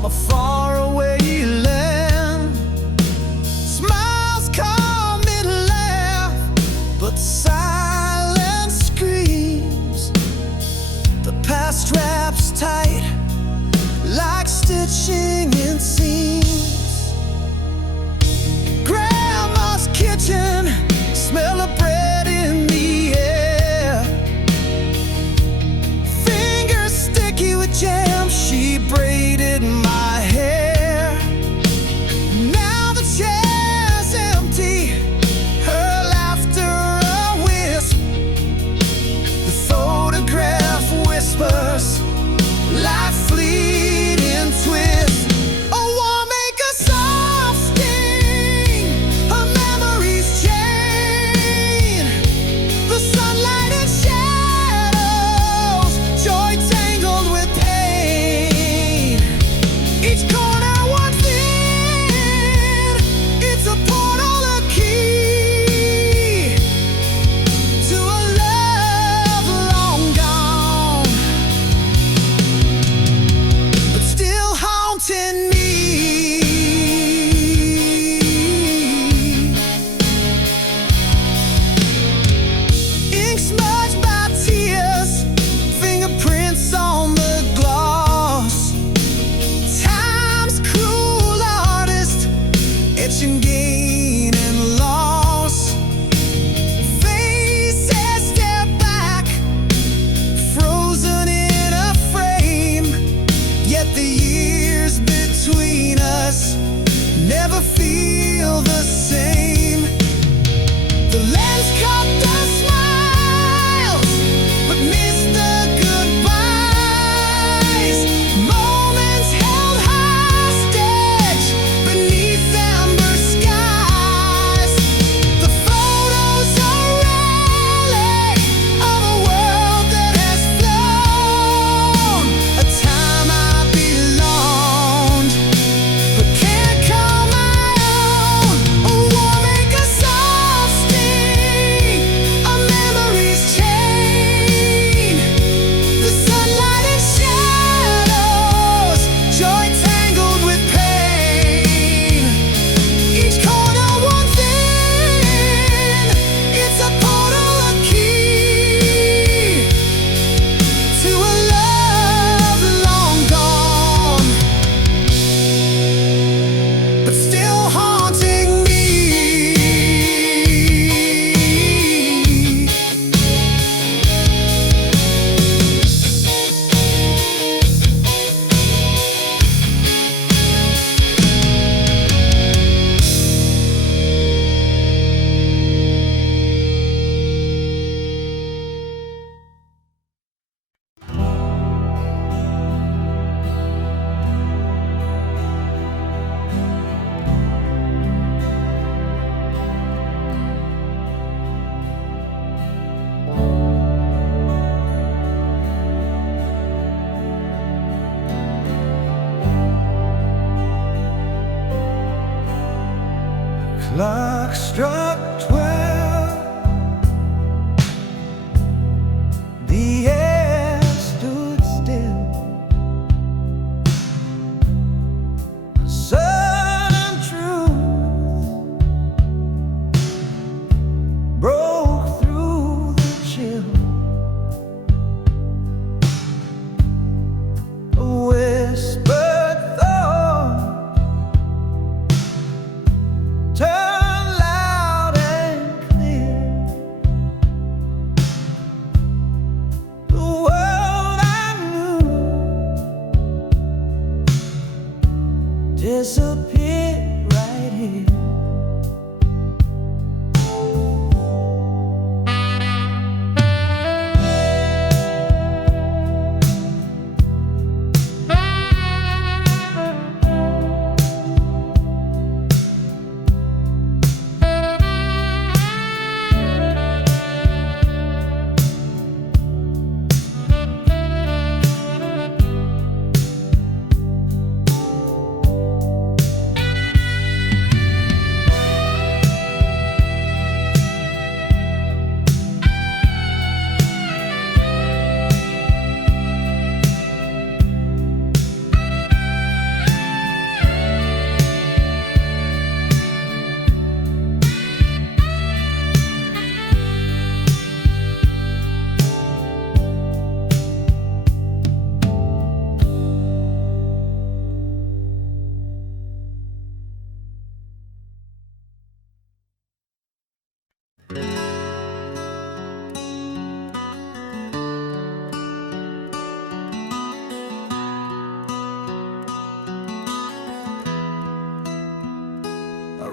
from a faraway land. Smiles come and laugh, but silence screams. The past wraps tight like stitching in seams. Grandma's kitchen, smell of bread in the air. Fingers sticky with jam, she braided my hair. Now the chair's empty, her laughter a wisp. The photograph whispers like fleeting twists. A warm make a soft sting, her memories chain. The sunlight and shadows, joy tangled with pain. Each corner one thing, it's a portal, a key to a love long gone, but still haunting me. Ink smudged by tears, fingerprints on the gloss. Time's cruel artist, etching gain and loss. Faces step back, frozen in a frame. Yet the years between us never feel the same. The lens caught the smiles, but missed the goodbyes. Moments held hostage beneath amber skies. The photos are relic of a world that has flown. A time I belonged, but can't call my own. A war make a soft sting, a memory's chain. The sunlight and shadows, joy tangled with pain. Each corner one thing, it's a portal, a key to a love long gone, but still haunting me. Clock struck 12. The air stood still. A sudden truth broke through the chill. A whispered thought turned loud and clear. The world I knew disappeared right here.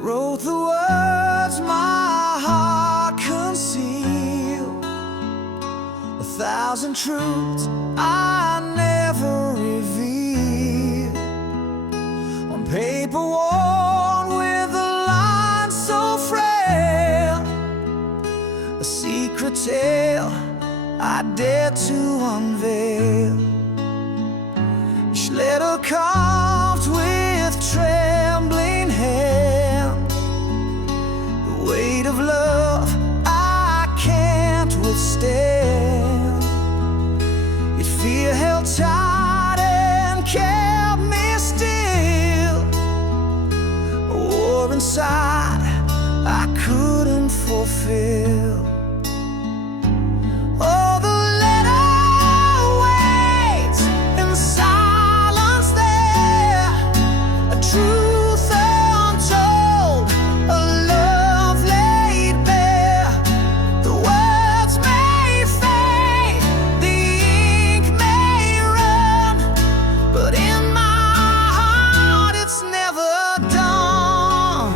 wrote the words my heart concealed, 1,000 truths I never revealed, on paper worn with a line so frail, a secret tale I dare to unveil. Each letter carved with trembling hand, the weight of love I can't withstand. Yet fear held tight and kept me still, a war inside I couldn't fulfill. Oh, the letter waits in silence there, a truth untold, a love laid bare. The words may fade, the ink may run, but in my heart it's never done.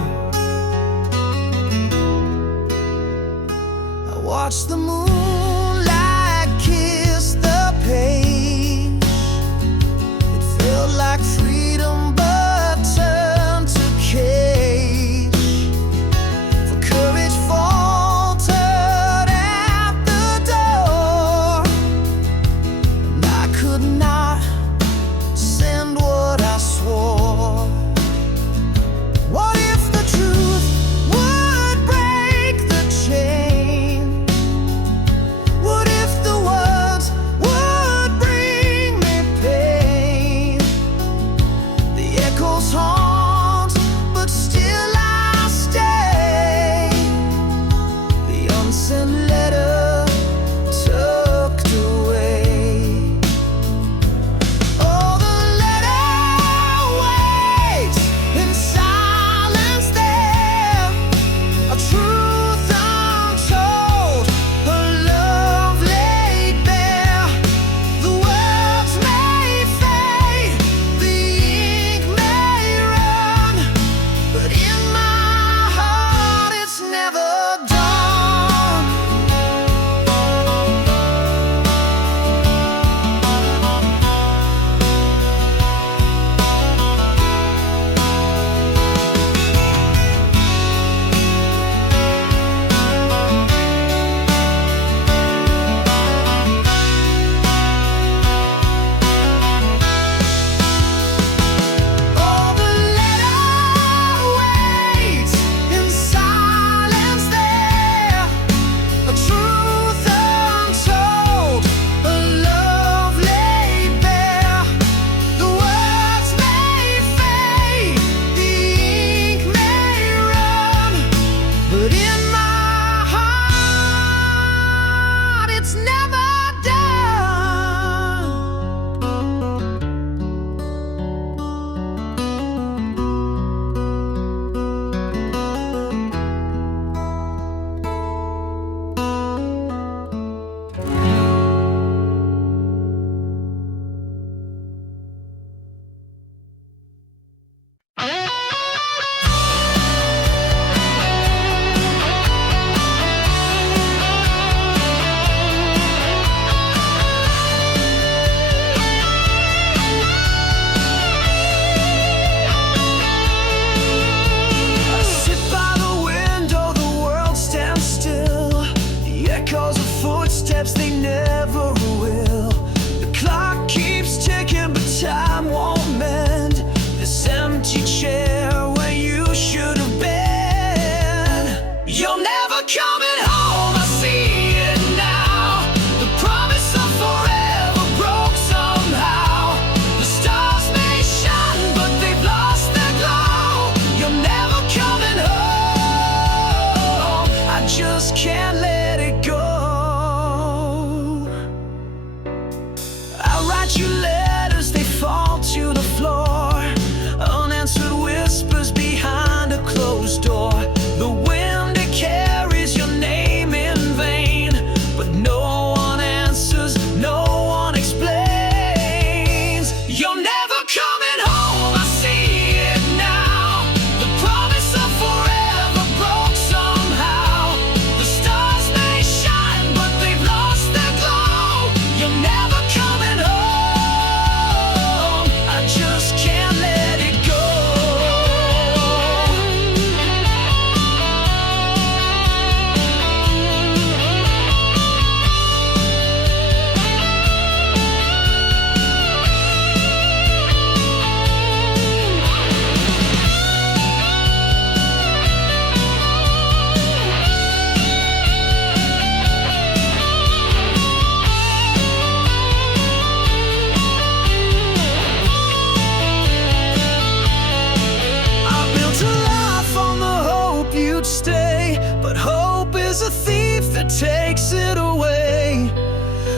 that takes it away.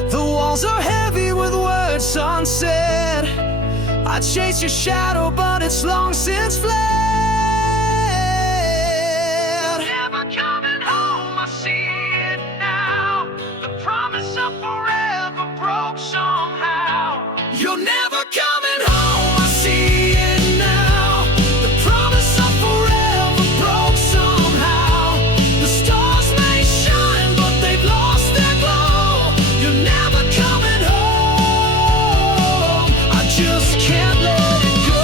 The walls are heavy with words unsaid. I chase your shadow, but it's long since fled. Never coming home, I see it now. The promise of forever broke somehow. You're never coming home, I see it now. The promise of forever broke somehow. The stars may shine, but they've lost their glow. You're never coming home, I just can't let it go.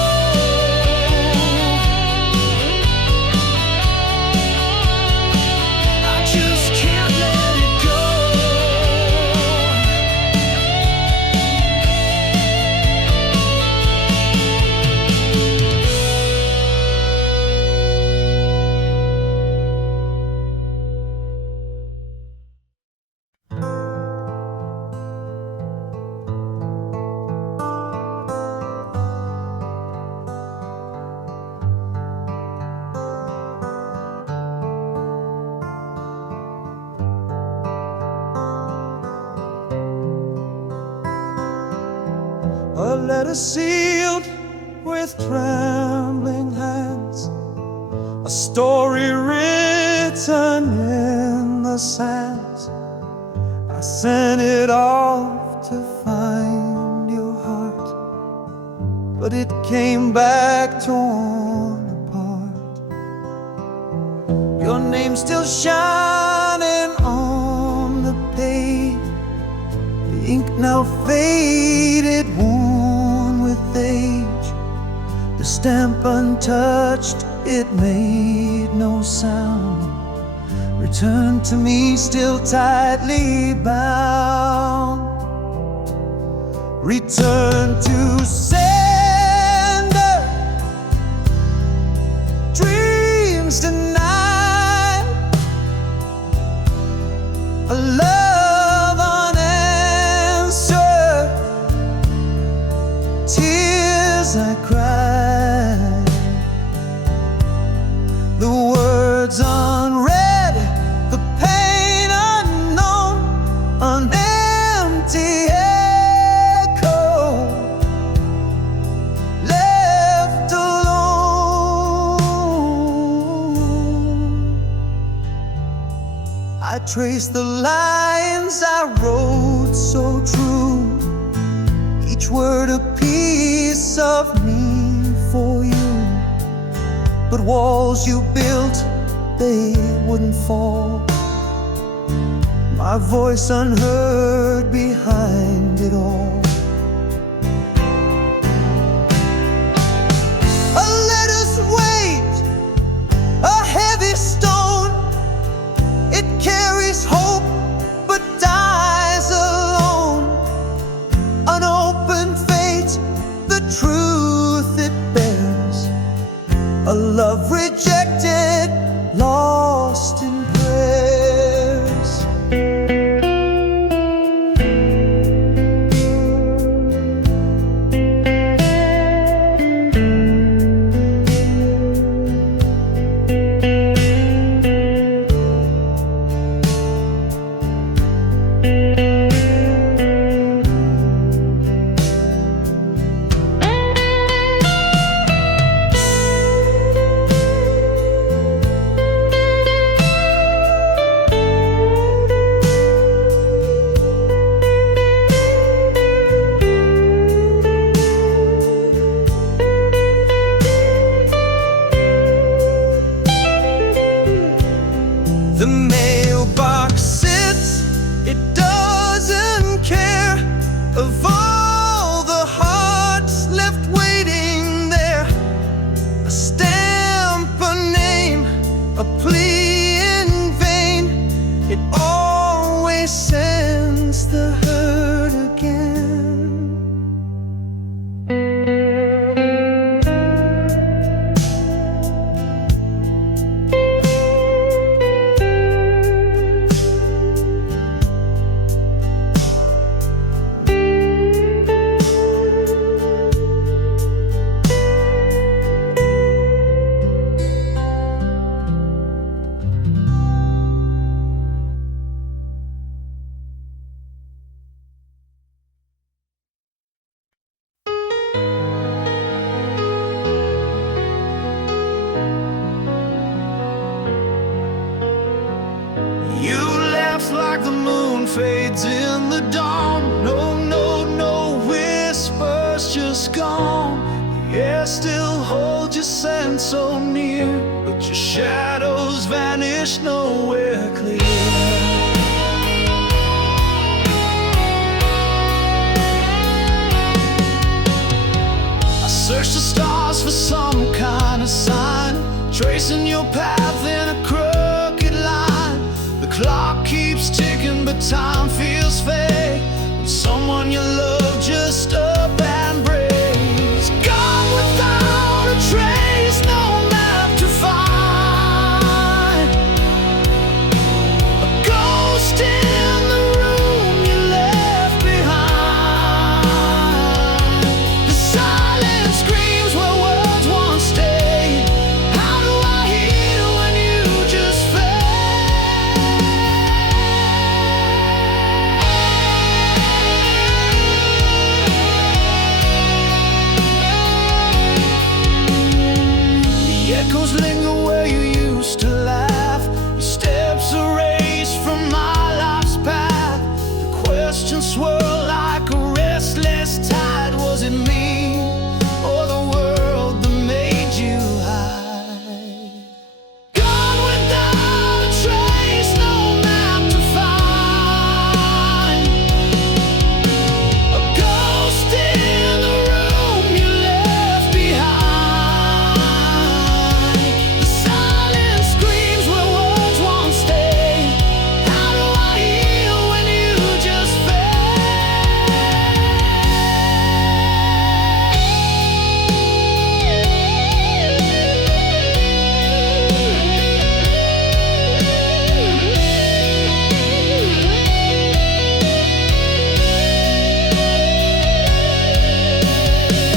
I just can't let it go. A letter sealed with trembling hands, a story written in the sands. I sent it off to find your heart, but it came back torn apart. Your name's still shining on the page, the ink now faded, worn with age. The stamp untouched, it made no sound. Return to me still tightly bound. Return to sender, dreams denied, a love unanswered, tears I cried, the words unread, the pain unknown, an empty echo, left alone. I trace the lines I wrote so true, each word a piece of me for you. But walls you built, they wouldn't fall. My voice unheard behind it all. A letter's weight, a heavy stone. It carries hope, but dies alone. An open fate, the truth it bears. A love rejected, lost in prayers. like the moon fades in the dawn. No, no, no whispers, just gone. The air still holds your scent so near, but your shadows vanish nowhere clear. Search the stars for some kind of sign, tracing your path in a crooked line. The clock keeps ticking, but time feels fake when someone you love just up and breaks. Gone without a trace, no map to find. A ghost in the room you left behind. The silence screams where words once stayed. How do I heal when you just fade? The echoes linger where you used to laugh. Your steps erased from my life's path. The questions swirl like a restless tide. Was it me or the world that made you hide? Gone without a trace, no map to find. A ghost in the room you left behind. The silence screams where words once stayed. How do I heal when you just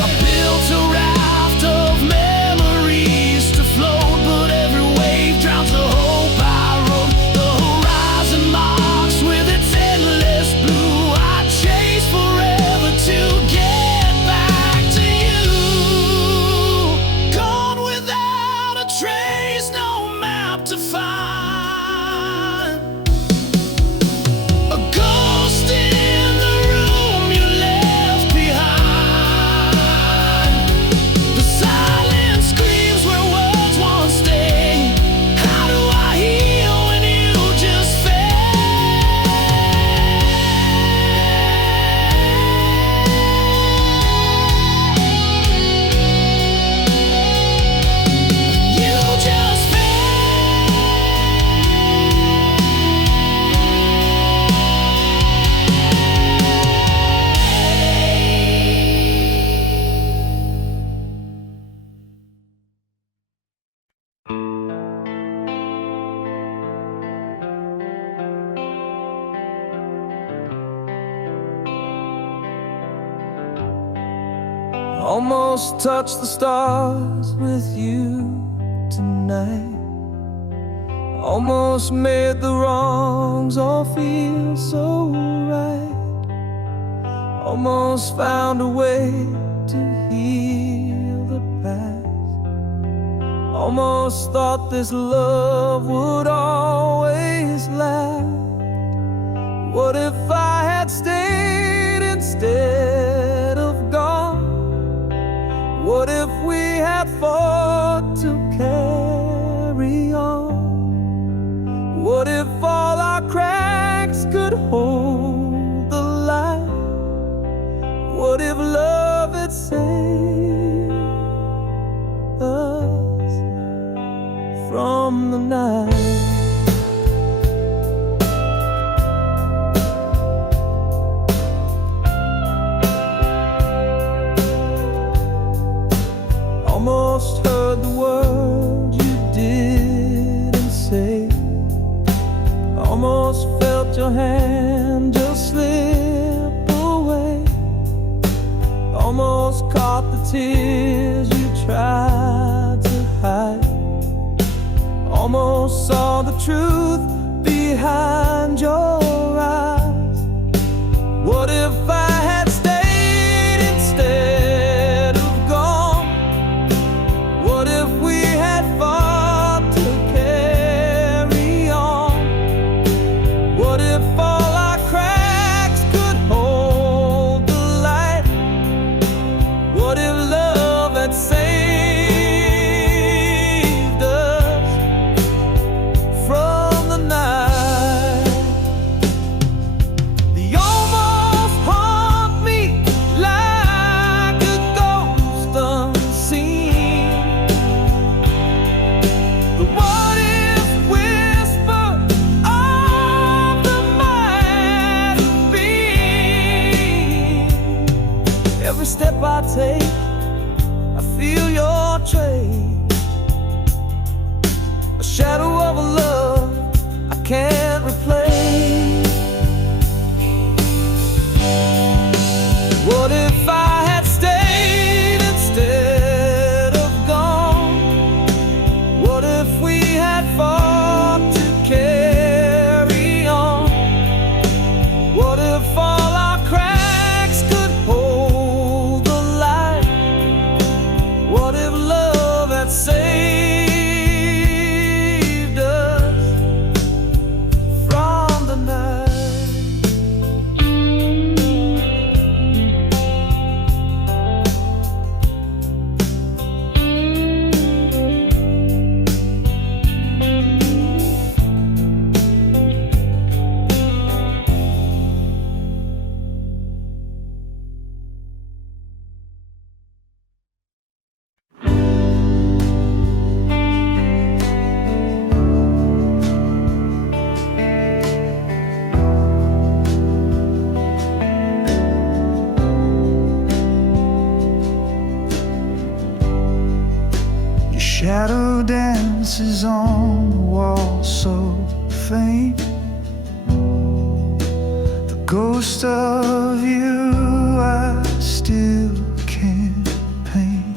I built a raft of memories to float, but every wave drowns the hope I wrote. The horizon marks with its endless blue. I chase forever to get back to you. Gone without a trace, no map to find. A ghost in the room you left behind. The silence screams where words once stayed. How do I heal when you just You just Almost touched the stars with you tonight. Almost made the wrongs all feel so right. Almost found a way to heal the past. Almost thought this love would always last. What if I had stayed instead of gone? What if we had fought to carry on? What if all our cracks could hold the light? What if love had saved us from the night? Almost heard the word you didn't say. Almost felt your hand just slip away. Almost caught the tears you tried to hide. Almost saw the truth behind your eyes. What if I had stayed instead of gone? What if we had fought to carry on? What if take. I feel your trace, a shadow of a love I can't replace. What if I had stayed instead of gone? What if we had fought to carry on? What if all our cracks could hold the light? What if love had saved us from the night? Shadow dances on the wall so faint. The ghost of you I still can't paint.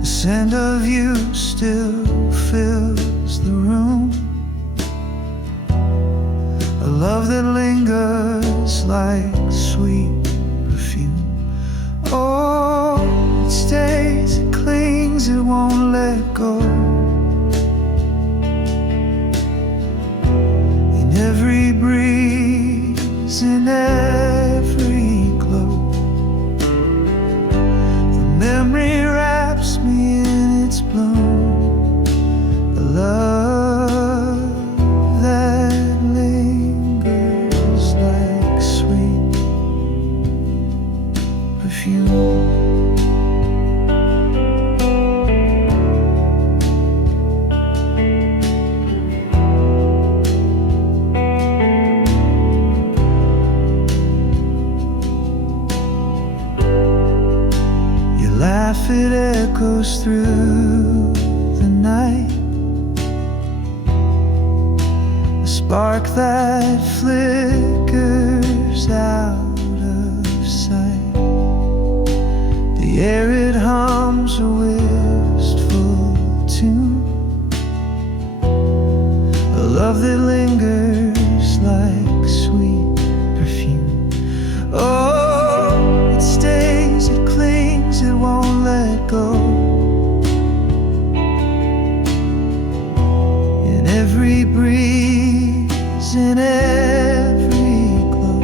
The scent of you still fills the room. A love that lingers like sweet perfume. Oh, it stays, it clings, it won't let go. In every breeze, in every glow, the memory wraps me in its bloom. The love that lingers like sweet perfume. Laugh, it echoes through the night. A spark that flickers out of sight. The air, it hums a wistful tune. A love that lingers like sweet perfume. Oh, it stays, it clings, it won't let go. In every breeze, in every glow,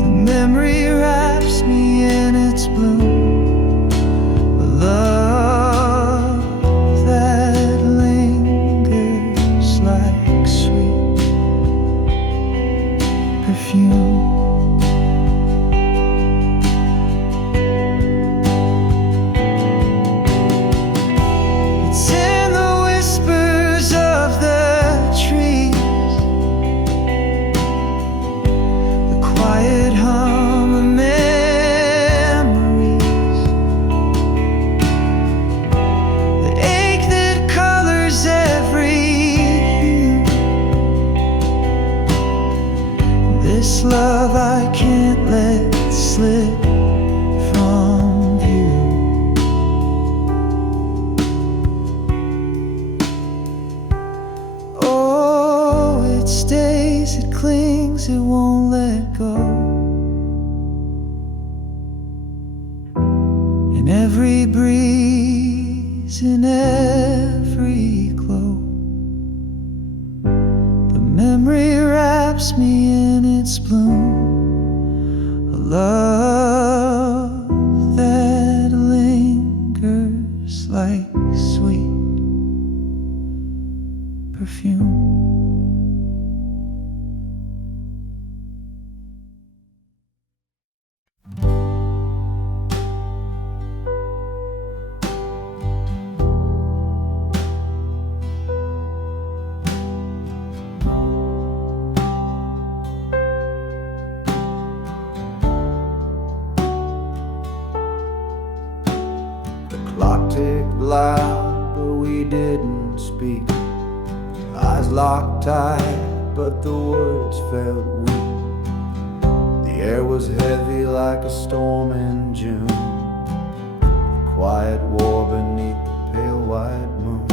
the memory wraps me in its bloom. A love that lingers like sweet perfume. This love I can't let slip from view. Oh, it stays, it clings, it won't let go. In every breeze, in every glow, the memory wraps me in its bloom. A love that lingers like sweet perfume. loud, but we didn't speak. Eyes locked tight, but the words felt weak. The air was heavy like a storm in June. Quiet war beneath the pale white moon.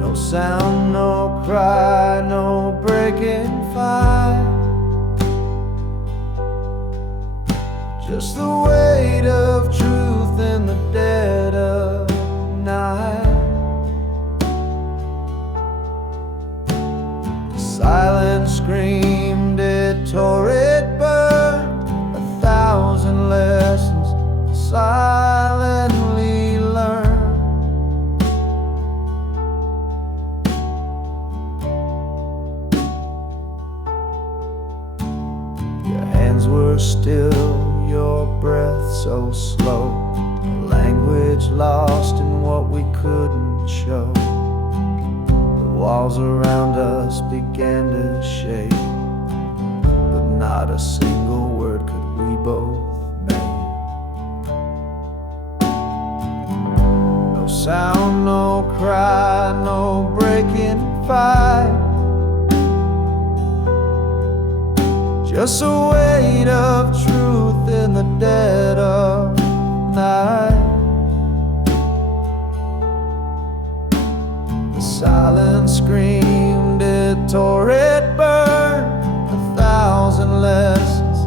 No sound, no cry, no breaking fire. Just the weight of truth in the dead of night. The silence screamed, it tore, it burned. 1,000 lessons silently learned. Your hands were still, your breath so slow. A language lost in what we couldn't show. The walls around us began to shake, but not a single word could we both make. No sound, no cry, no breaking fight. Just a weight of truth in the dead of night. The silence screamed, it tore, it burned. 1,000 lessons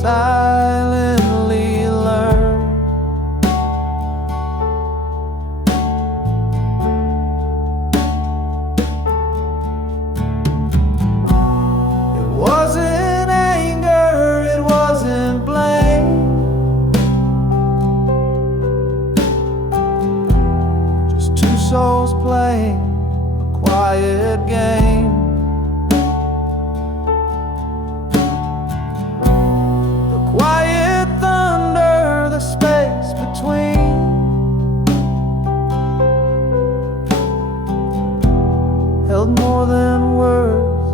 silently learned. It wasn't souls playing a quiet game. The quiet thunder, the space between. Held more than words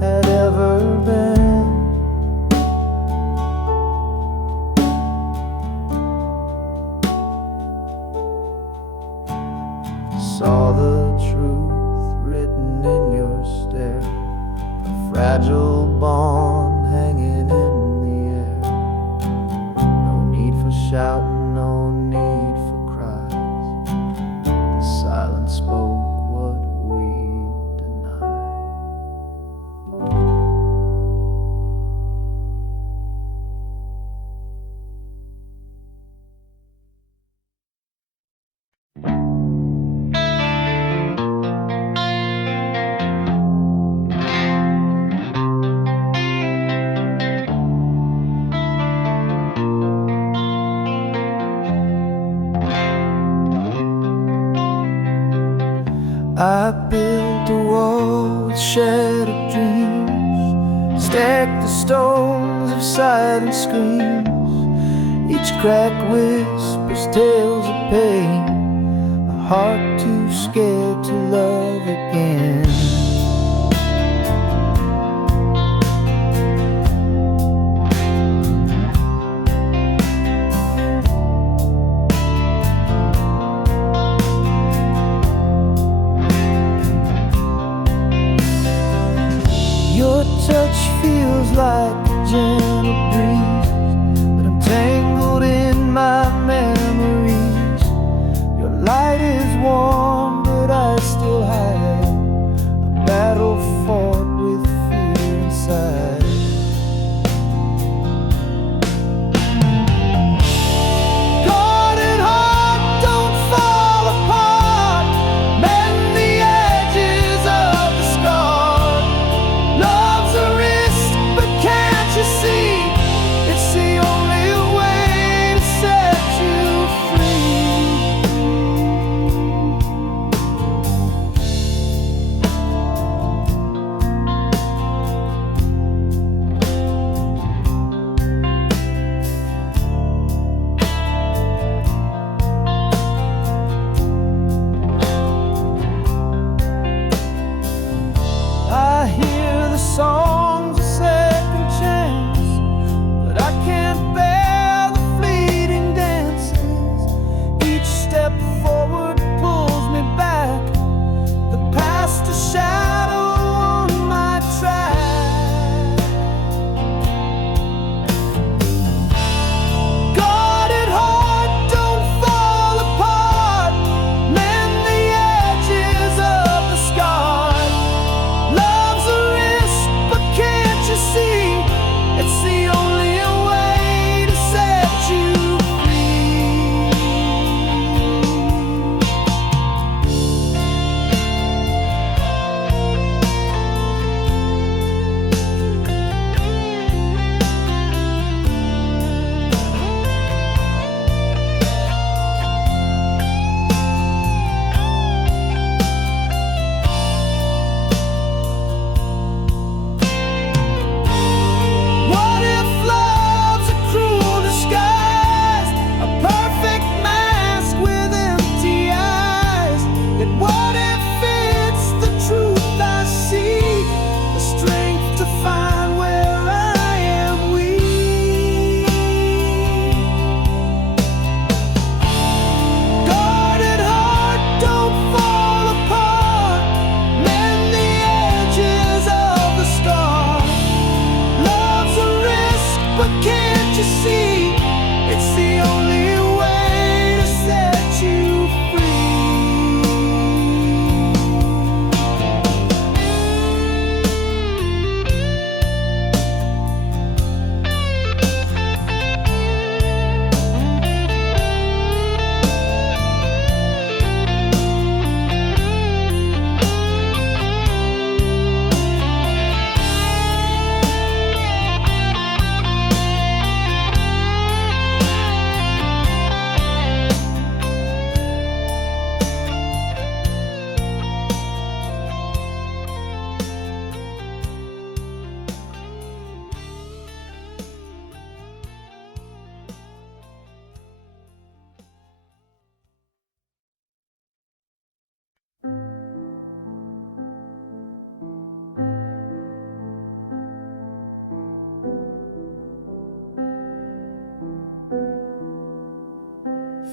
had ever been. Saw the truth written in your stare, a fragile bond hanging in the air. No need for shouting, no need for cries. The silence spoke what we denied. I built a wall with shattered dreams, stacked the stones of silent screams. Each crack whispers tales of pain, a heart too scared to love again. Your touch feels like a gentle breeze, but I'm tangled in my memories. Your light is warm, but I still hide a battle fought with fear inside. Guarded heart, don't fall apart. Mend the edges of the scar. Love's a risk, but can't you see?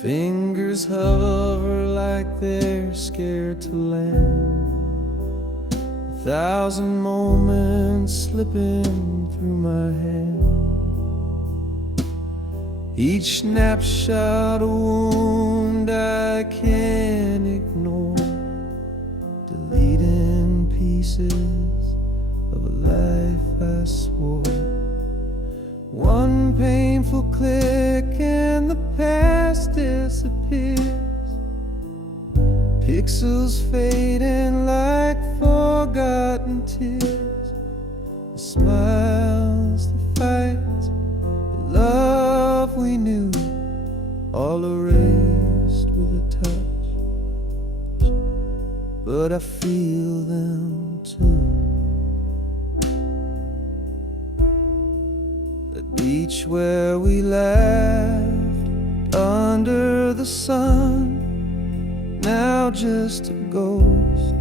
Fingers hover like they're scared to land. 1,000 moments slipping through my hand. Each snapshot a wound I can't ignore, deleting pieces of a life I swore. One painful click and the past disappears. Pixels fading like forgotten tears. The smiles, the fights, the love we knew, all erased with a touch. But I feel them too. The beach where we laughed under the sun, now just a ghost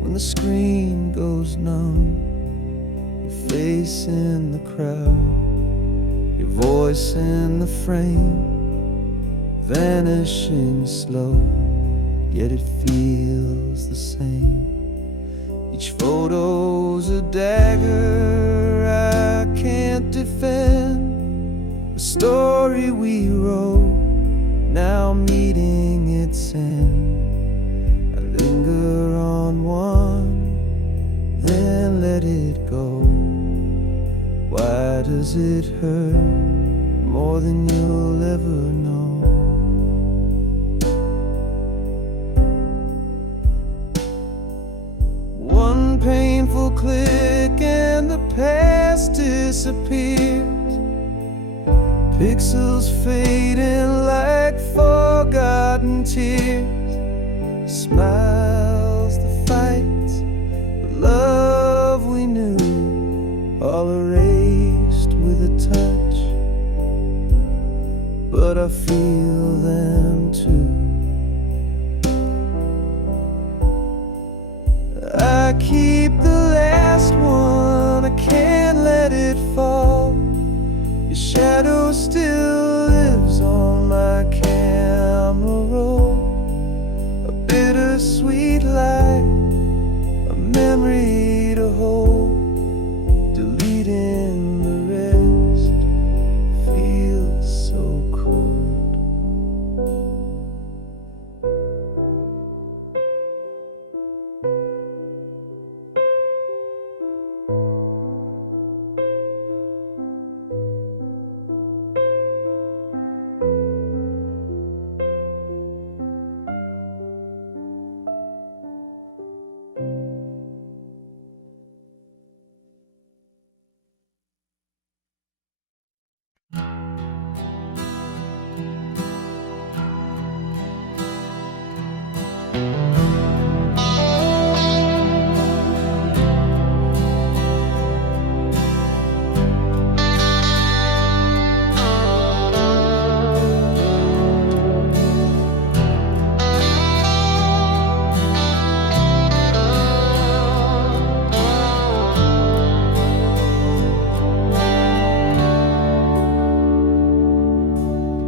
when the screen goes numb. Your face in the crowd, your voice in the frame, vanishing slow, yet it feels the same. Each photo's a dagger I can't defend. The story we wrote, now meeting its end. I linger on one, then let it go. Why does it hurt more than you'll ever know? One painful click and the past disappears. Pixels fading like forgotten tears. Smiles, the fights, the love we knew, all erased with a touch. But I feel them too. I keep the last one, I can't let it fall. Your shadow still lives on my camera roll. A bittersweet light, a memory to hold. Deleting the rest feels so cold.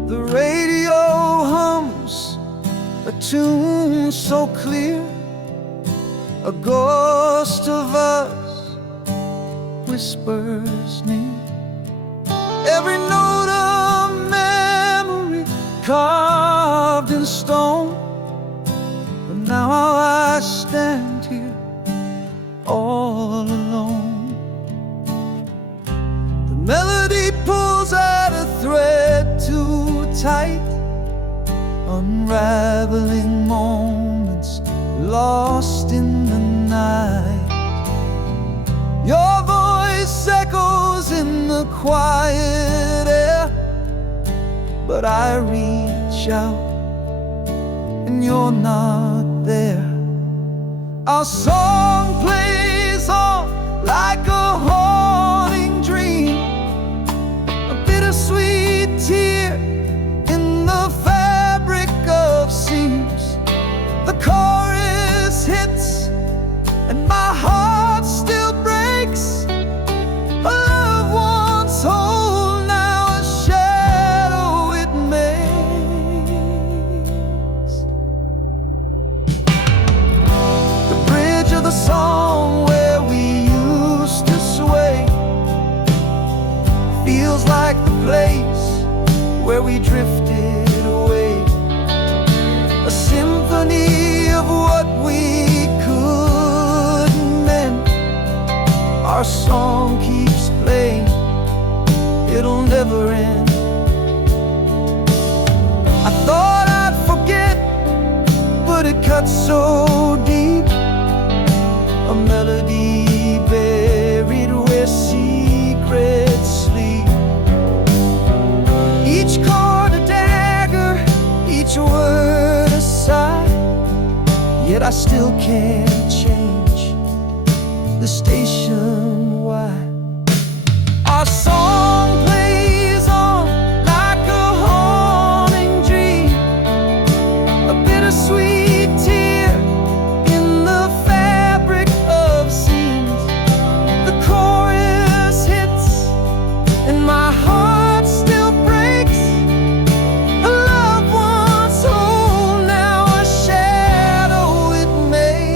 The radio hums a tune so clear. A ghost of us whispers near. Every note of memory carved in stone. But now I stand here all alone. The melody pulls at a thread too tight, unraveling moments lost in the night. Your voice echoes in the quiet air, but I reach out and you're not there. Our song plays on like a haunting dream, a bittersweet tear in the fabric of seams. The chorus hits and my heart still breaks. A love once whole, now a shadow it makes. Our song keeps playing, it'll never end. I thought I'd forget, but it cuts so deep. A melody buried where secrets sleep. Each chord a dagger, each word a sigh. Yet I still can't change the station. Why? Our song plays on like a haunting dream, a bittersweet tear in the fabric of scenes. The chorus hits and my heart still breaks. A loved one's hole, now a shadow it makes.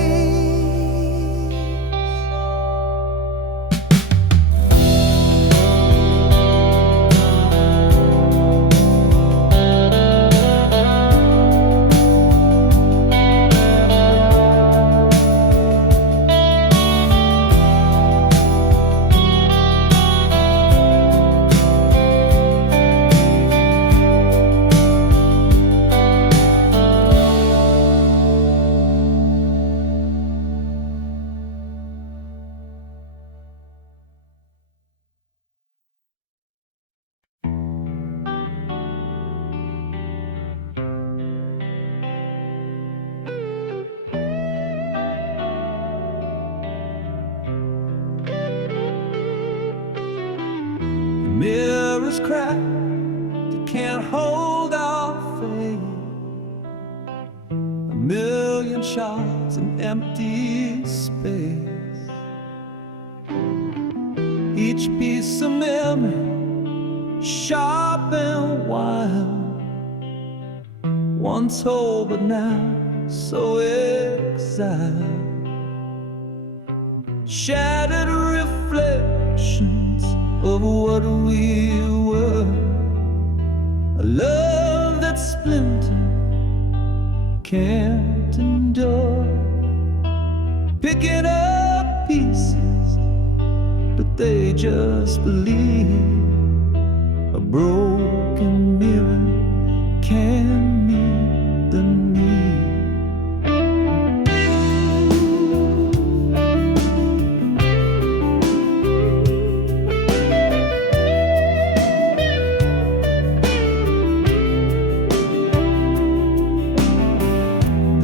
Mirrors crack, they can't hold our faith. A million shards in empty space. Each piece of memory, sharp and wild. Once whole but now so exiled. Shattered reflections of what we were. A love that's splintered can't endure. Picking up pieces, but they just believe. A broken mirror can meet the need.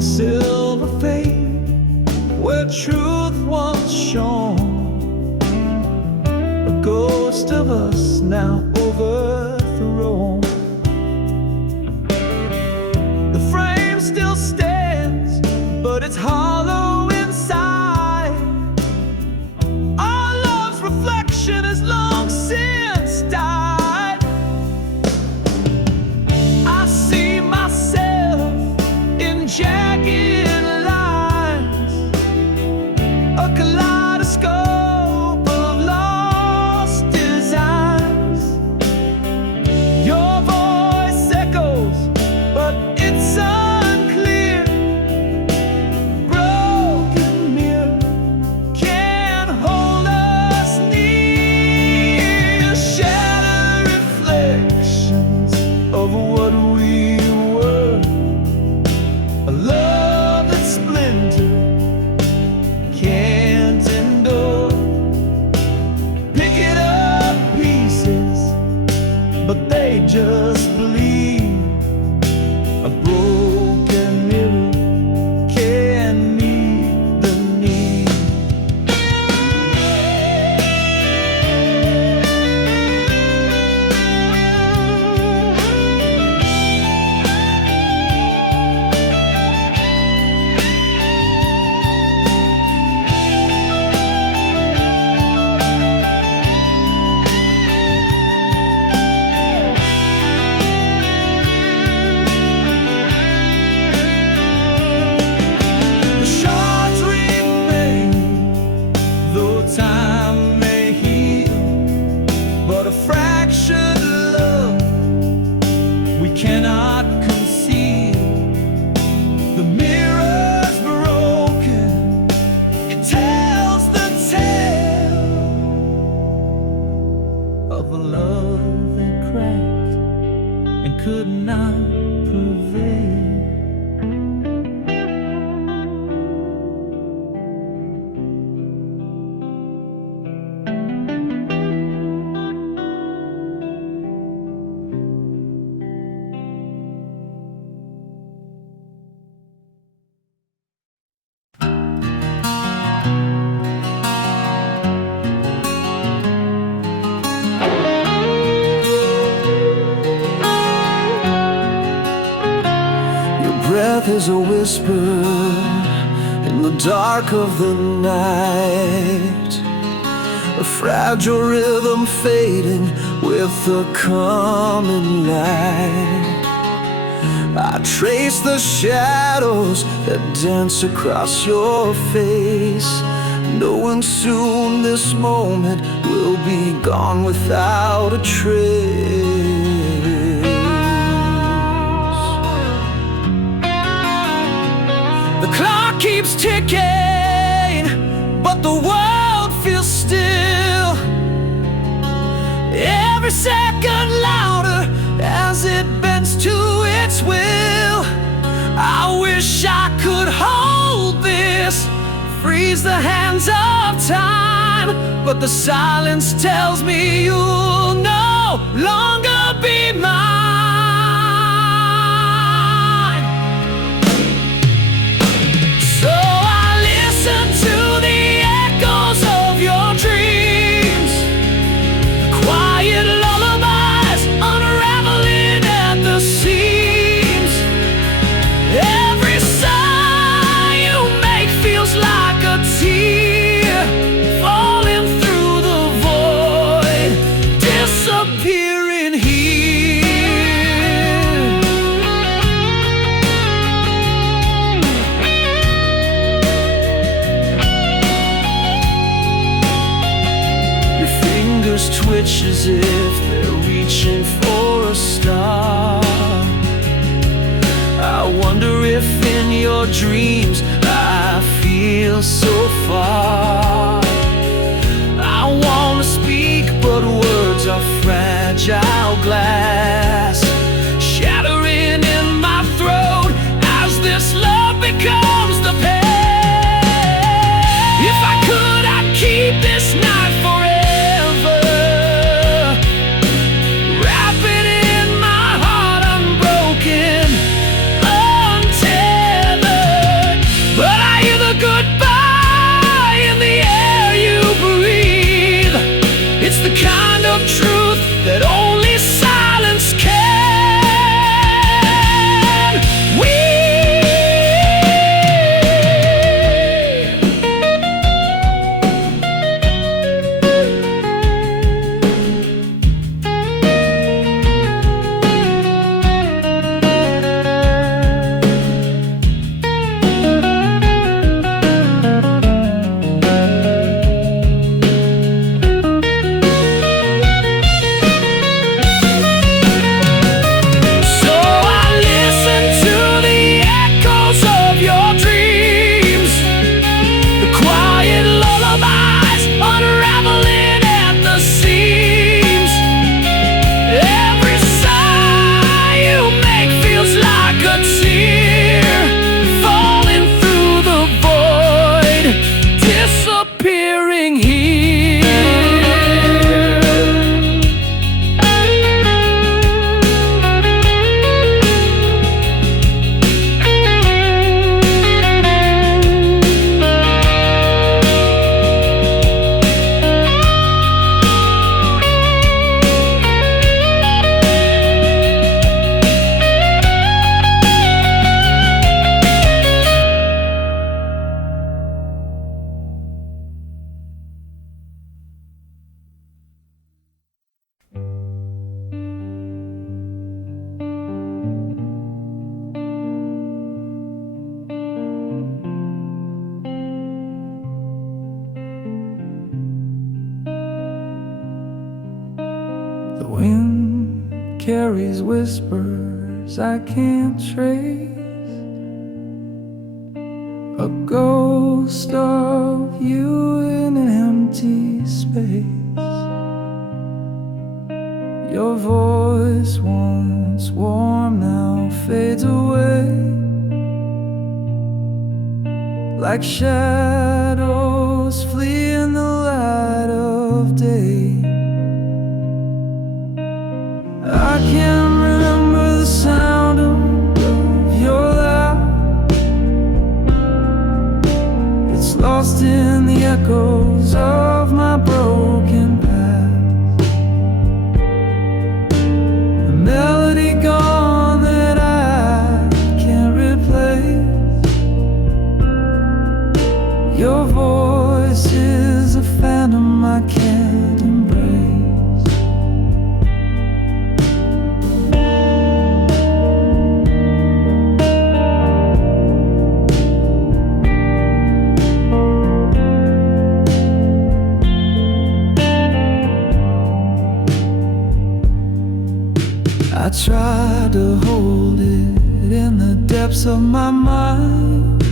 Silver fade where truth once shone. A ghost of us now overthrown. The frame still stands, but it's hollow inside. Our love's reflection has long since died. I see myself in jagged lines, a kaleidoscope of lost designs. Your breath is a whisper in the dark of the night, a fragile rhythm fading with the coming light. I trace the shadows that dance across your face, knowing soon this moment will be gone without a trace. The clock keeps ticking, but the world feels still, every second louder as it bends to its will. I wish I could hold this, freeze the hands of time, but the silence tells me you'll no longer be mine. So I listen to the echoes of your dreams, the quiet lullabies unraveling at the seams. Every sigh you make feels like a tear falling through the void, disappearing here. Your fingers twitch as if they're reaching for a star. I wonder if in your dreams I feel so far. I want to speak, but words are fragile glass, shattering in my throat as this love becomes the pain. If I could, I'd keep this night forever, wrap it in my heart unbroken, untethered. But I hear the goodbye in the air you breathe. It's the kind of truth that only silence can. The wind carries whispers I can't trace, a ghost of you in an empty space. Your voice, once warm, now fades away, like shadows flee in the light of day. I can't remember the sound of your laugh. It's lost in the echoes of my broken past. The melody gone that I can't replace. depths of my mind,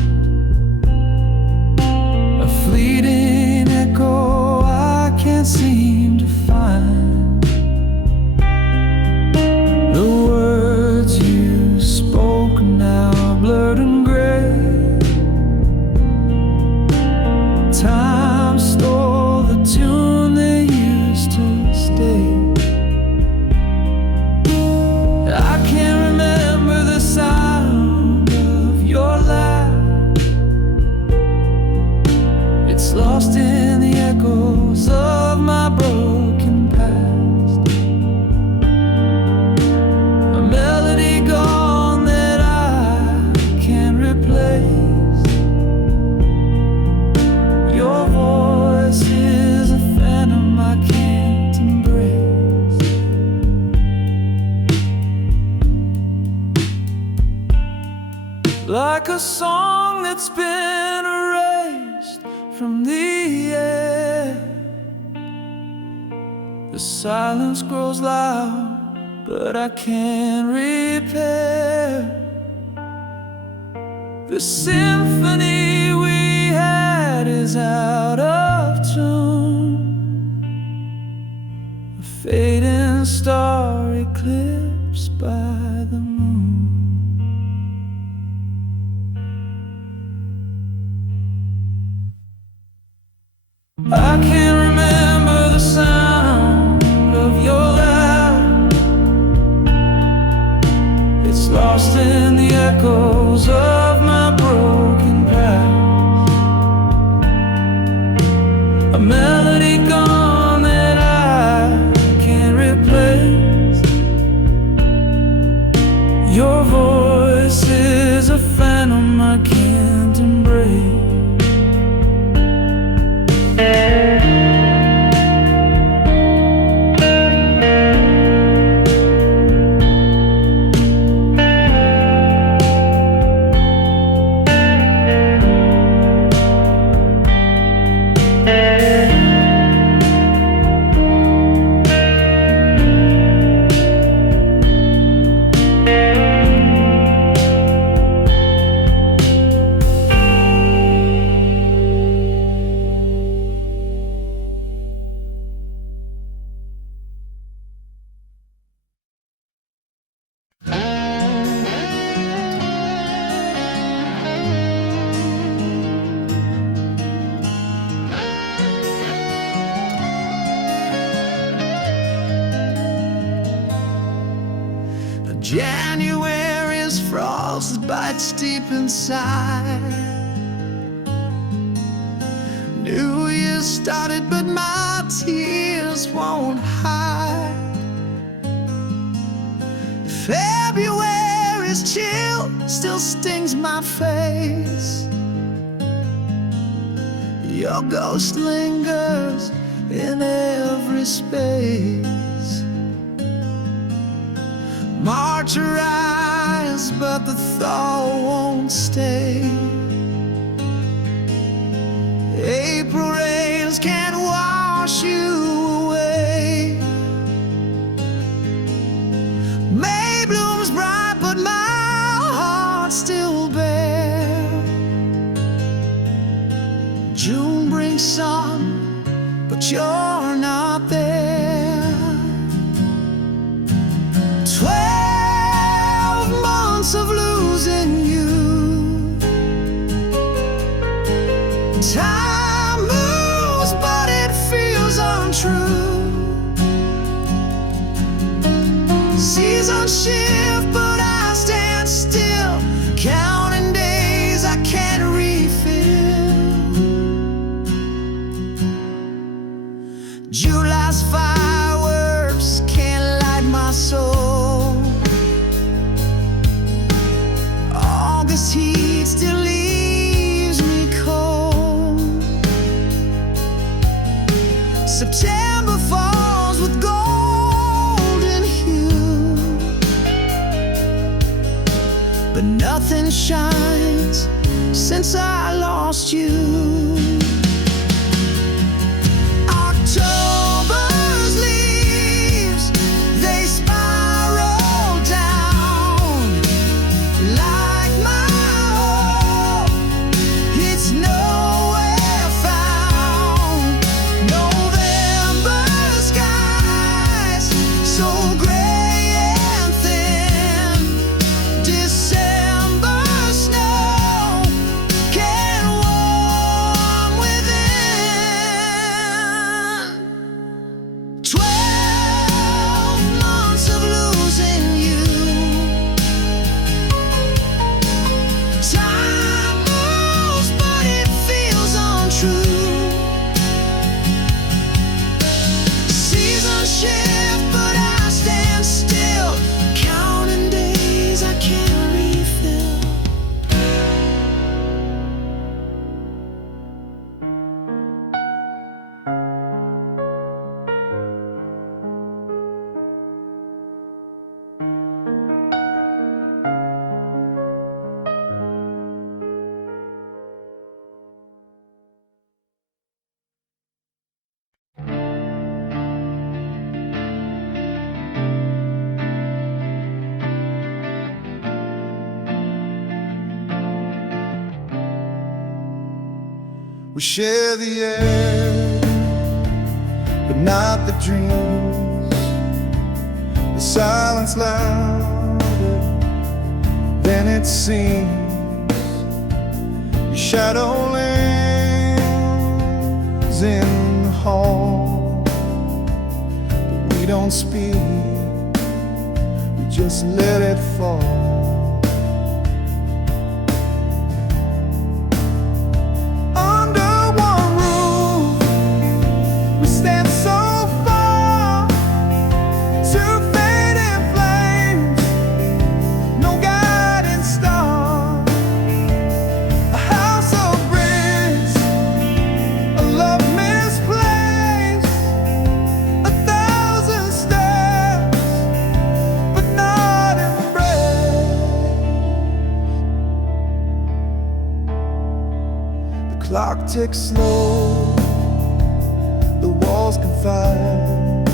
a fleeting echo I can't seem to find. The words you spoke now are blurred and gray. Time stole the tune they used to stay. I can't remember the sound of your laugh. It's lost in the echoes of my broken past. A melody gone that I can't replace. Your voice is a phantom I can't embrace. Like a song that's been erased from the air, the silence grows loud, but I can't repair the symphony we had is out of tune. A fading star eclipsed by the moon. I can't remember the sound of your laugh. It's lost in the echoes of my broken past. A melody gone that I can't replace. Your voice is a phantom I can't embrace. January's frost bites deep inside. New Year started, but my tears won't hide. February's chill still stings my face. Your ghost lingers in every space. March arrives, but the thaw won't stay. April rains can't wash you away. May blooms bright, but my heart's still bare. June brings sun, but you're not there. 12 months of losing you. Time moves, but it feels untrue. Seasons shift, but I stand still, counting days I can't refill. July's fireworks can't light my soul. August heat still leaves me cold. September falls with golden hue, but nothing shines since I lost you. October's leaves, they spiral down like my We share the air, but not the dreams. The silence louder than it seems. Your shadow lingers in the hall, but we don't speak, we just let it fall. Clock ticks slow, the walls confide,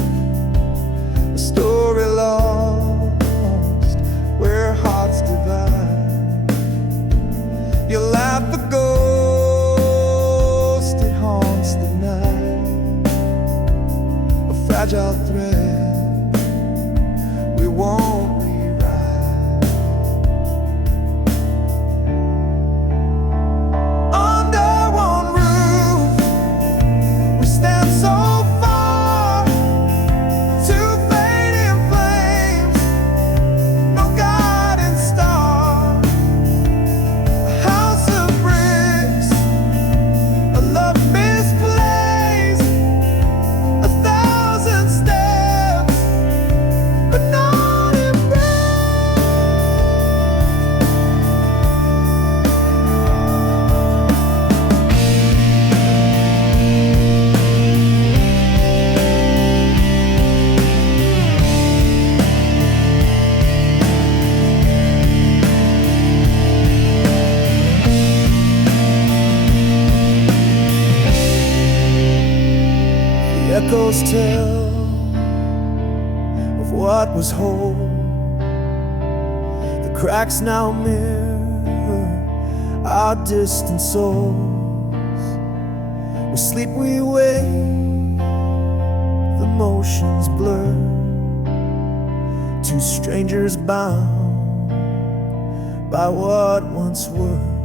a story lost where hearts divide. You laugh the ghost, it haunts the night, a fragile thread we won't echoes tell of what was whole. The cracks now mirror our distant souls. We sleep, we wake, the motions blur. Two strangers bound by what once were.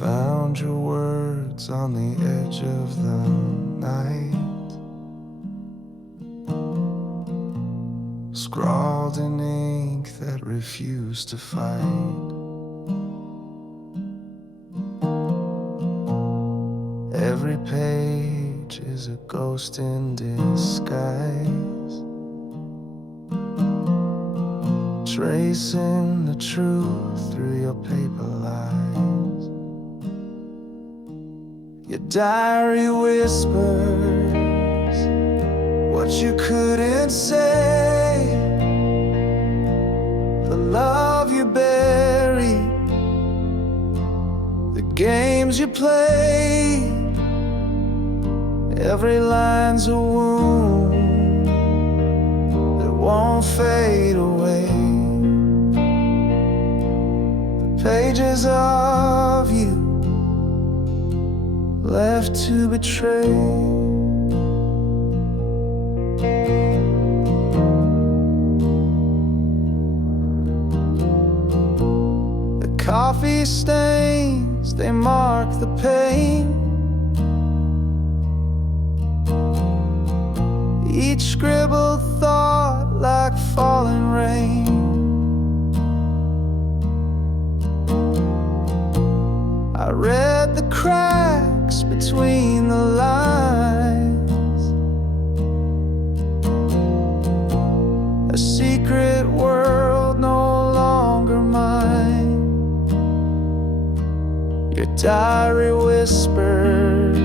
Found your words on the edge of the night, scrawled in ink that refused to fight. Every page is a ghost in disguise, tracing the truth through your paper lies. Your diary whispers what you couldn't say, the love you buried, the games you played. Every line's a wound that won't fade away. The pages of you left to betray. The coffee stains, they mark the pain. read the cracks between the lines, a secret world no longer mine. Your diary whispers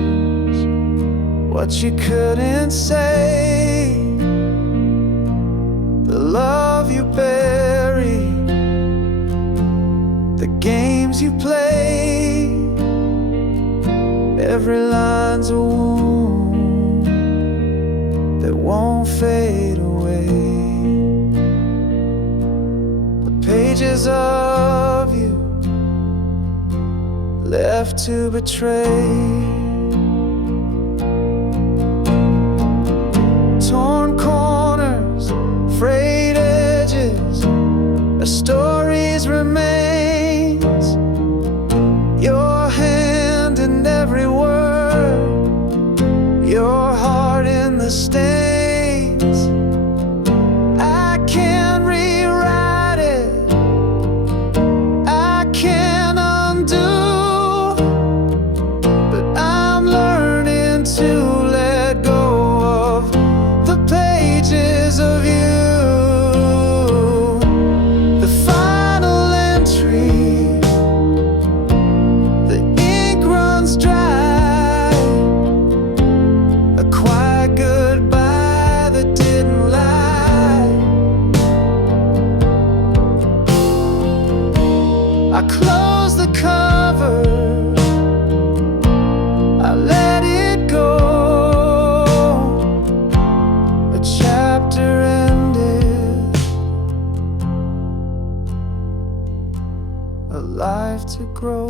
what you couldn't say, the love you buried, the games you play. Every line's a wound that won't fade away. The pages of you left to betray. Torn corners, frayed edges, a story's remains. Your hand in every word, your heart in the stains. I can't rewrite it, I can't undo, but I'm learning to let go of the pages of you. The final entry, the ink runs dry, a quiet goodbye that didn't lie. I close the cover, I let it go. A chapter ended, a life to grow.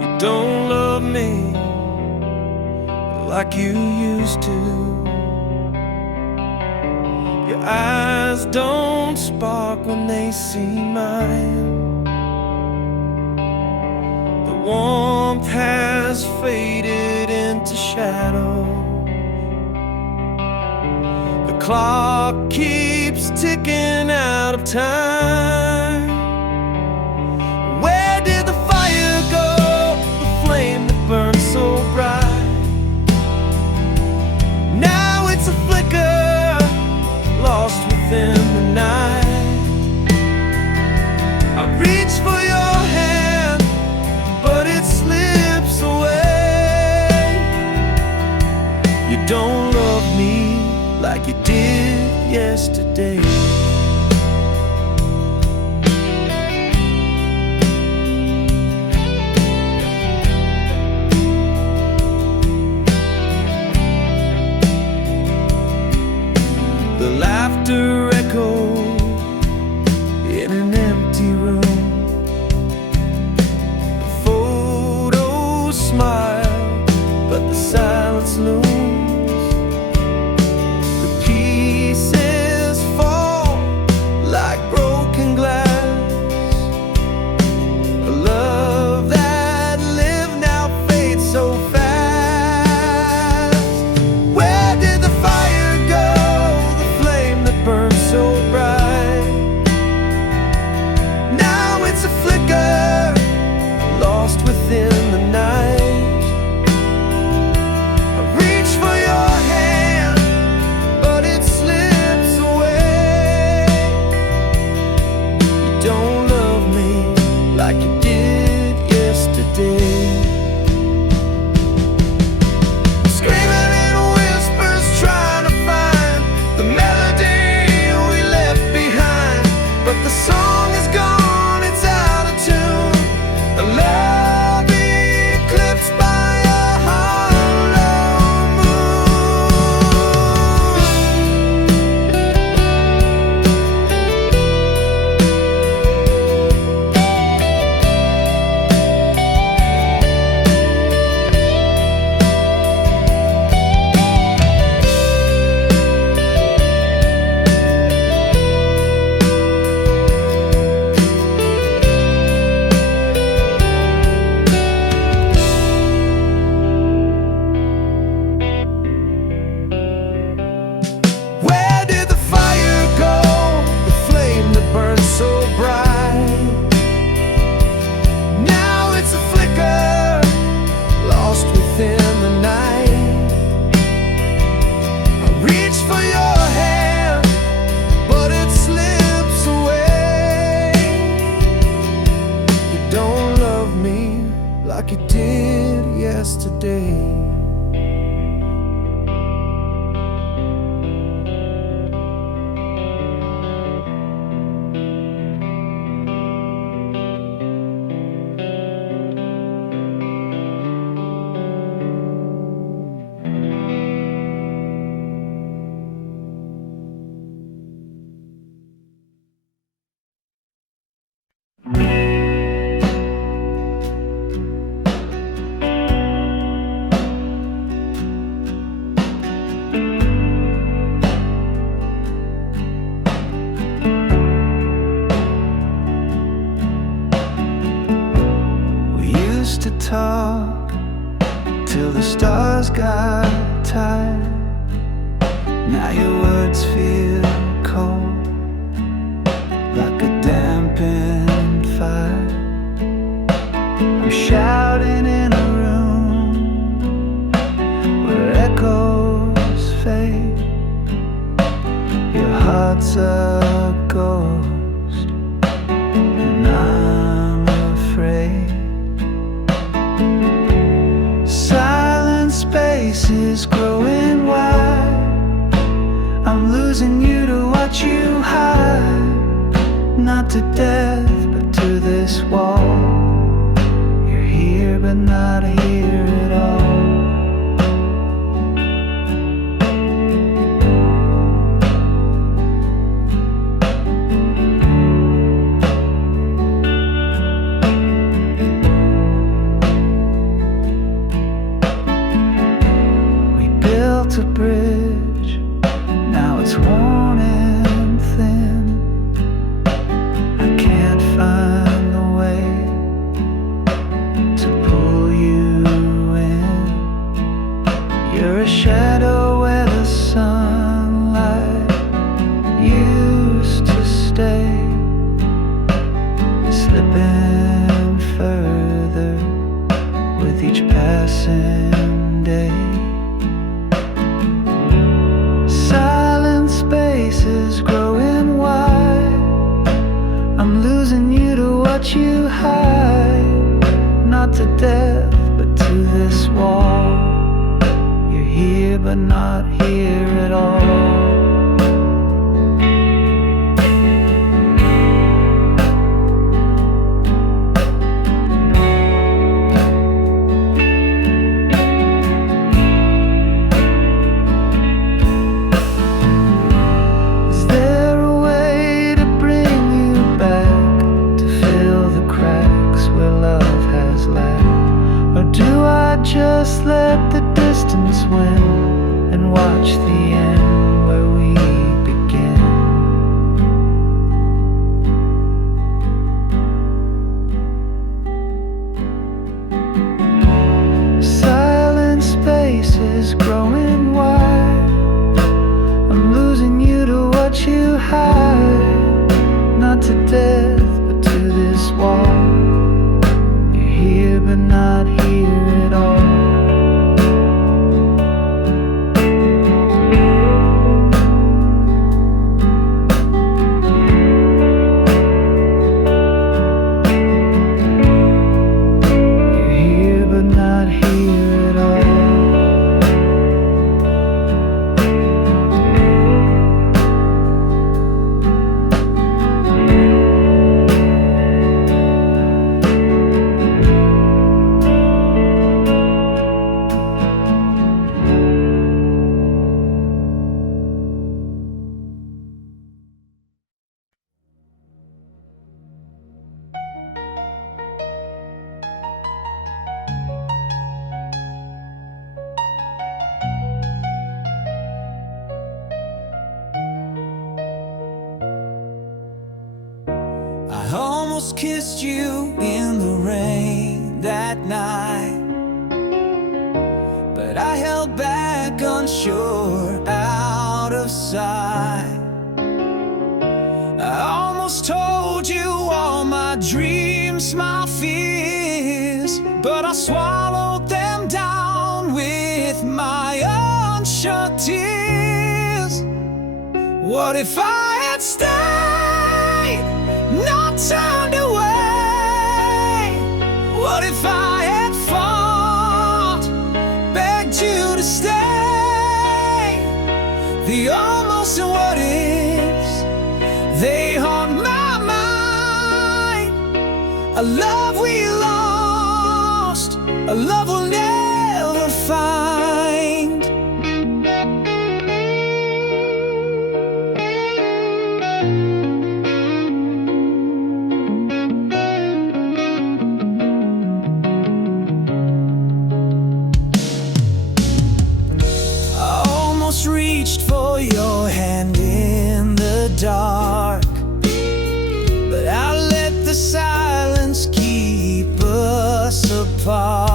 You don't love me like you used to. Your eyes don't spark when they see mine. The warmth has faded into shadow. The clock keeps ticking out of time. Where did the fire go? The flame that burned so bright. Now it's a flicker, lost within the night. I reach for your hand, but it slips away. You don't love me like you did yesterday. The laughter echoed in an empty room. The photos smile, but the silence looms. The pieces fall like broken glass. A love that lived now fades so fast. Where did the fire go? The flame that burns talk till the stars got tired. Now your words feel cold, like a dampened fire. I'm shouting in a room where echoes fade. Your heart's a ghost, and I'm afraid. Silent space is growing wide. I'm losing you to watch you hide. Not to death, but to this wall. You're here, but not here at all. A bridge, now it's worn and thin. I can't find the way to pull you in. You're a shadow where the sunlight used to stay, slipping further with each passing day. Silent space is growing wide. I'm losing you to watch you hide. Not to death, but to this wall. You're here, but not here at all. Just let the distance win and watch the end where we begin. Silent space is growing wide. I'm losing you to watch you hide. Not to death, but to this wall. You're here, but not here at all. I almost kissed you in the rain that night, but I held back unsure, out of sight. I almost told you all my dreams, my fears, but I swallowed them down with my unshut tears. What if I had stayed, not turned away? What if I had fought, begged you to stay? The almost and what ifs, they haunt my mind. A love we lost, a love we'll never find. Reached for your hand in the dark, but I let the silence keep us apart.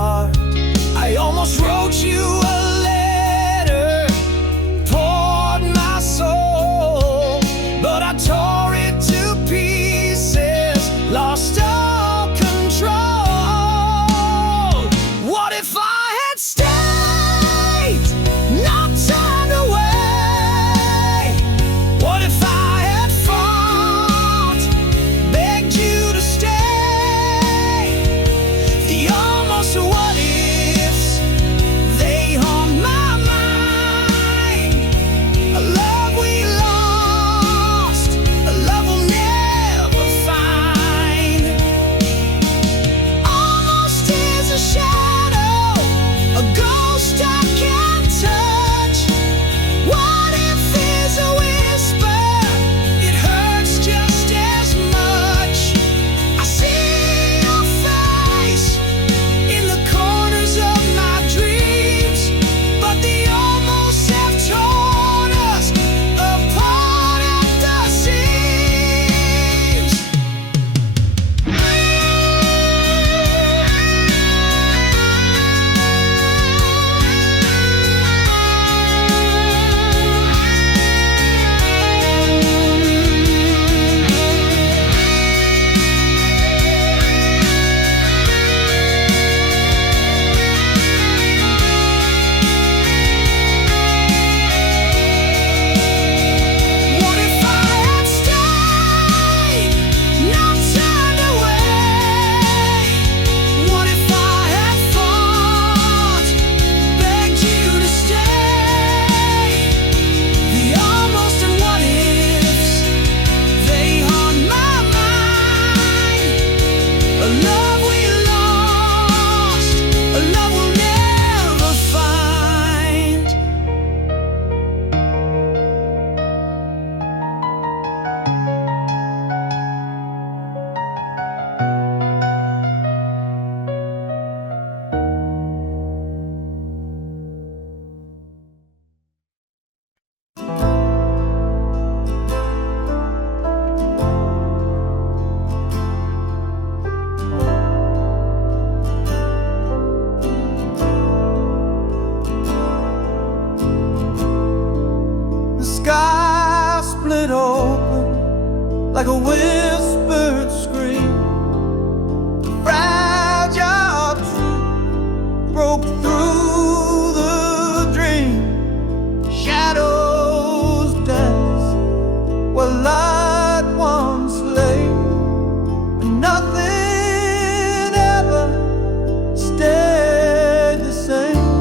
like a whispered scream. Fragile truth broke through the dream. Shadows dance where light once lay, and nothing ever stayed the same.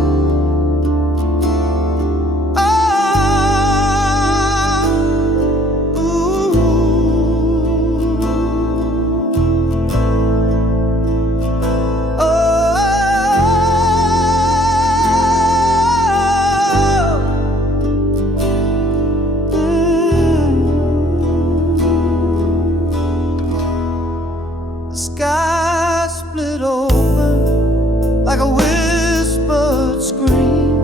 The sky split open like a whispered scream.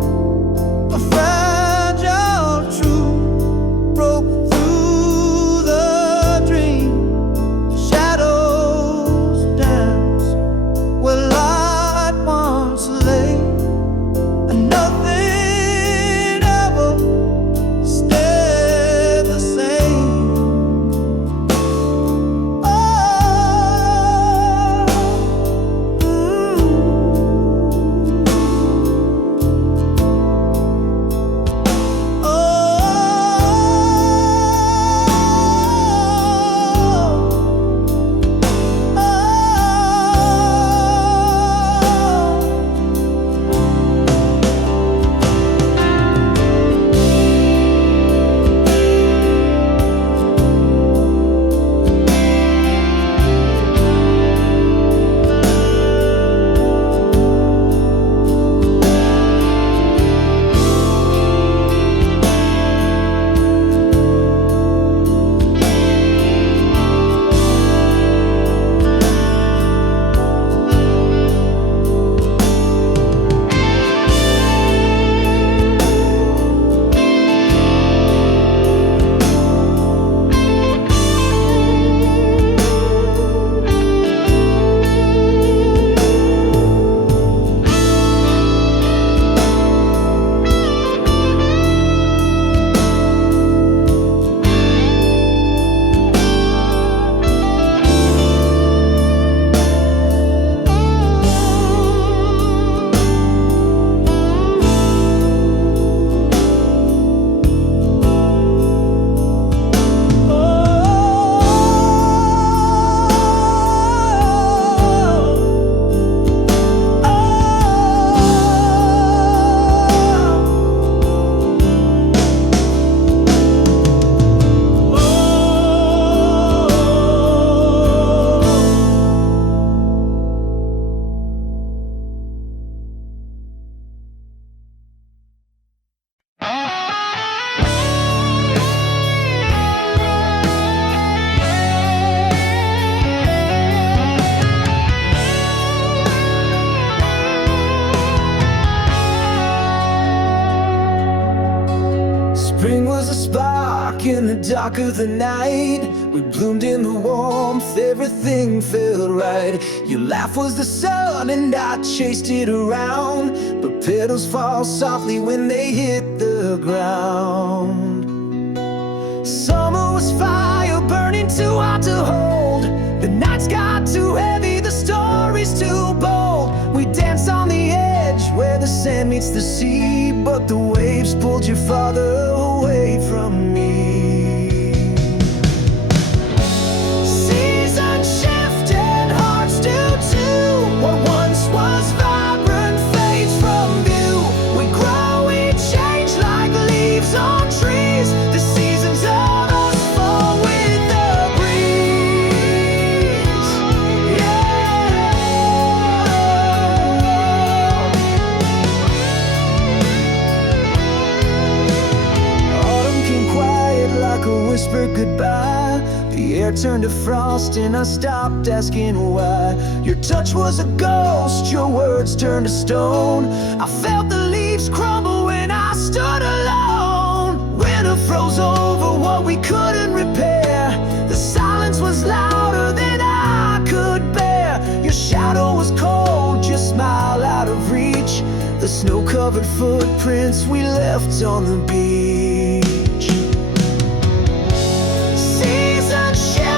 A fragile truth broke through the dream. Shadows dance where light once lay, and nothing ever stayed the same. Spring was a spark in the dark of the night. We bloomed in the warmth, everything felt right. Your laugh was the sun and I chased it around, but petals fall softly when they hit the ground. Summer was fire burning too hot to hold. The nights got too heavy, the stories too bold. We danced on the edge where the sand meets the sea, but the waves pulled you farther away from me. Seasons shift and hearts do too. What once was vibrant fades from view. We grow, we change like leaves on trees. The seasons of us fall with the breeze. Yeah. Autumn came quiet like a whispered goodbye. The air turned to frost and I stopped asking why. Your touch was a ghost, your words turned to stone. I felt the leaves crumble when I stood alone. Winter froze over what we couldn't repair. The silence was louder than I could bear. Your shadow was cold, your smile out of reach. The snow-covered footprints we left on the beach. Seasons shift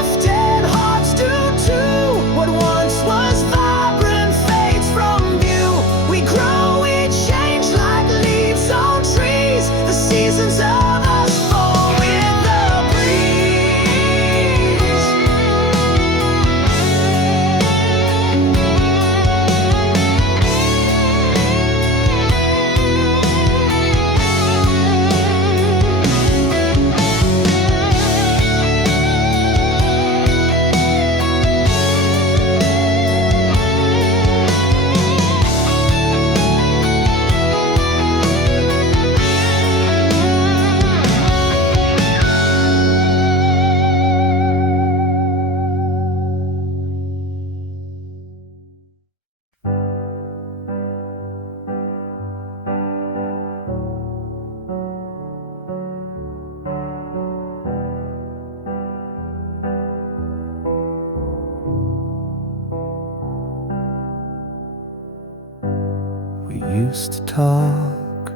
used to talk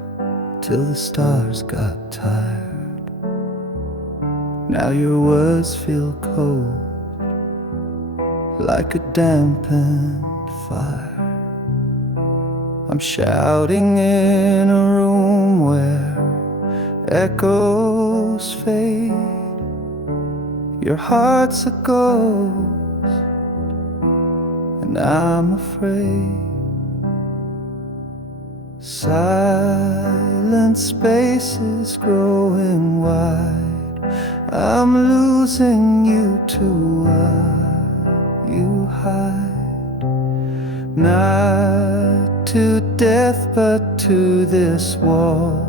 till the stars got tired. Now your words feel cold, like a dampened fire. I'm shouting in a room where echoes fade. Your heart's a ghost, and I'm afraid. Silent spaces growing wide. I'm losing you to what you hide. Not to death, but to this wall.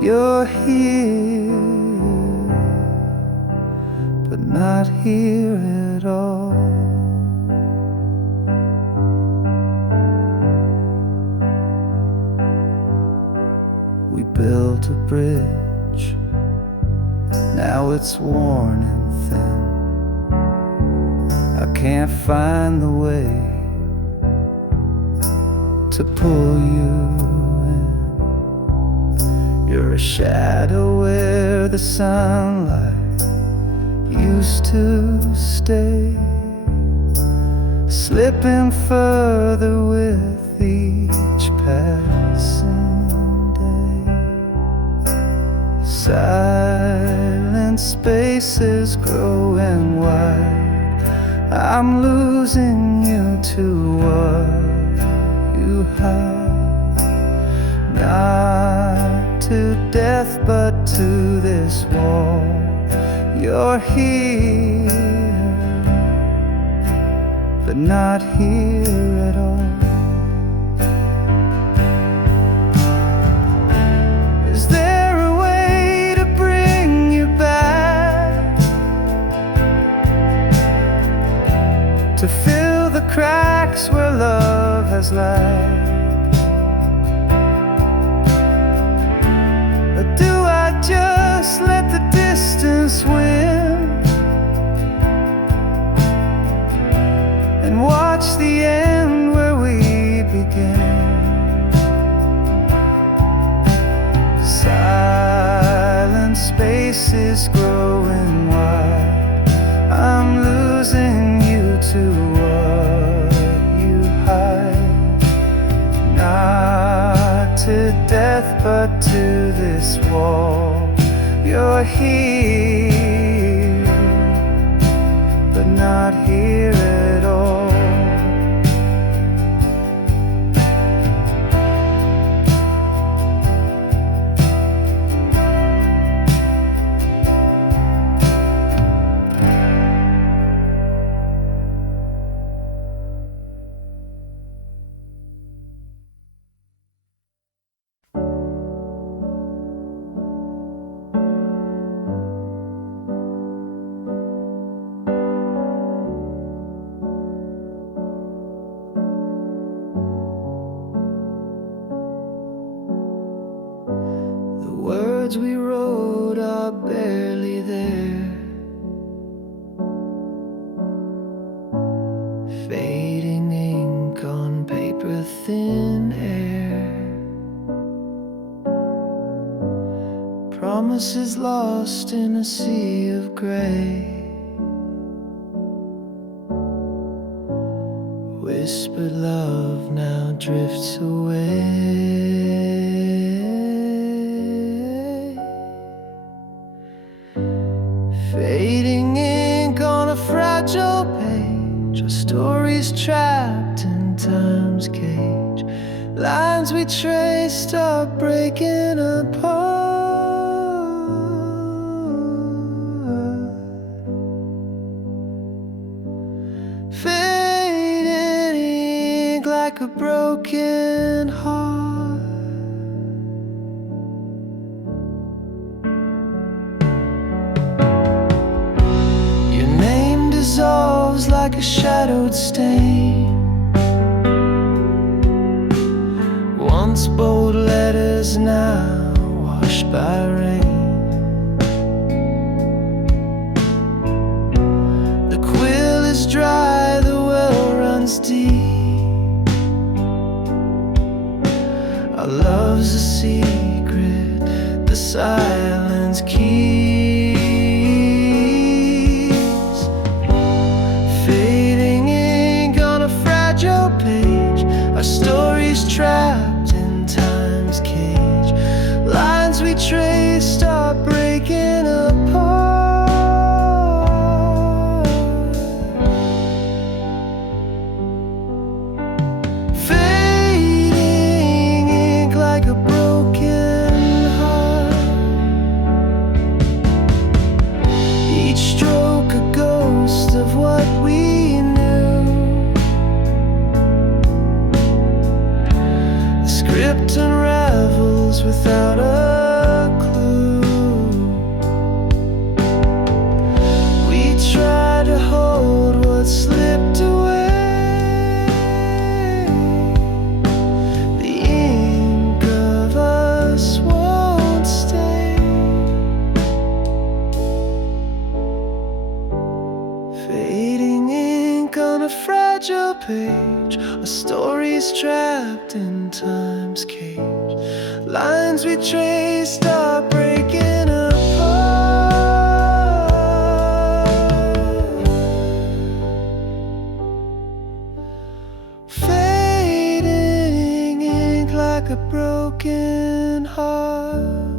You're here, but not here at all. We built a bridge, now it's worn and thin. I can't find the way to pull you in. You're a shadow where the sunlight used to stay, slipping further with each passing day. Silent spaces growing wide. I'm losing you to what you hide. Not to death, but to this wall. You're here, but not here at all. Is there a way to bring you back, to fill the cracks where love has lacked? Or do I just let the distance win and watch the end where we began? Silent spaces growing wide. I'm losing you to what you hide. Not to death, but to this wall. You're here, but not here at all. The words we wrote are barely there, fading ink on paper, thin air. Promises lost in a sea of gray. Whispered love now drifts away. Fading ink on a fragile page, our stories trapped in time's cage. Lines we traced are breaking apart. Fading ink like a broken heart. Your name dissolves like a shadowed stain. Once bold letters, now washed by rain. The quill is dry, the well runs deep. on a fragile page, our stories trapped in time's cage. Lines we traced are breaking apart, fading ink like a broken heart.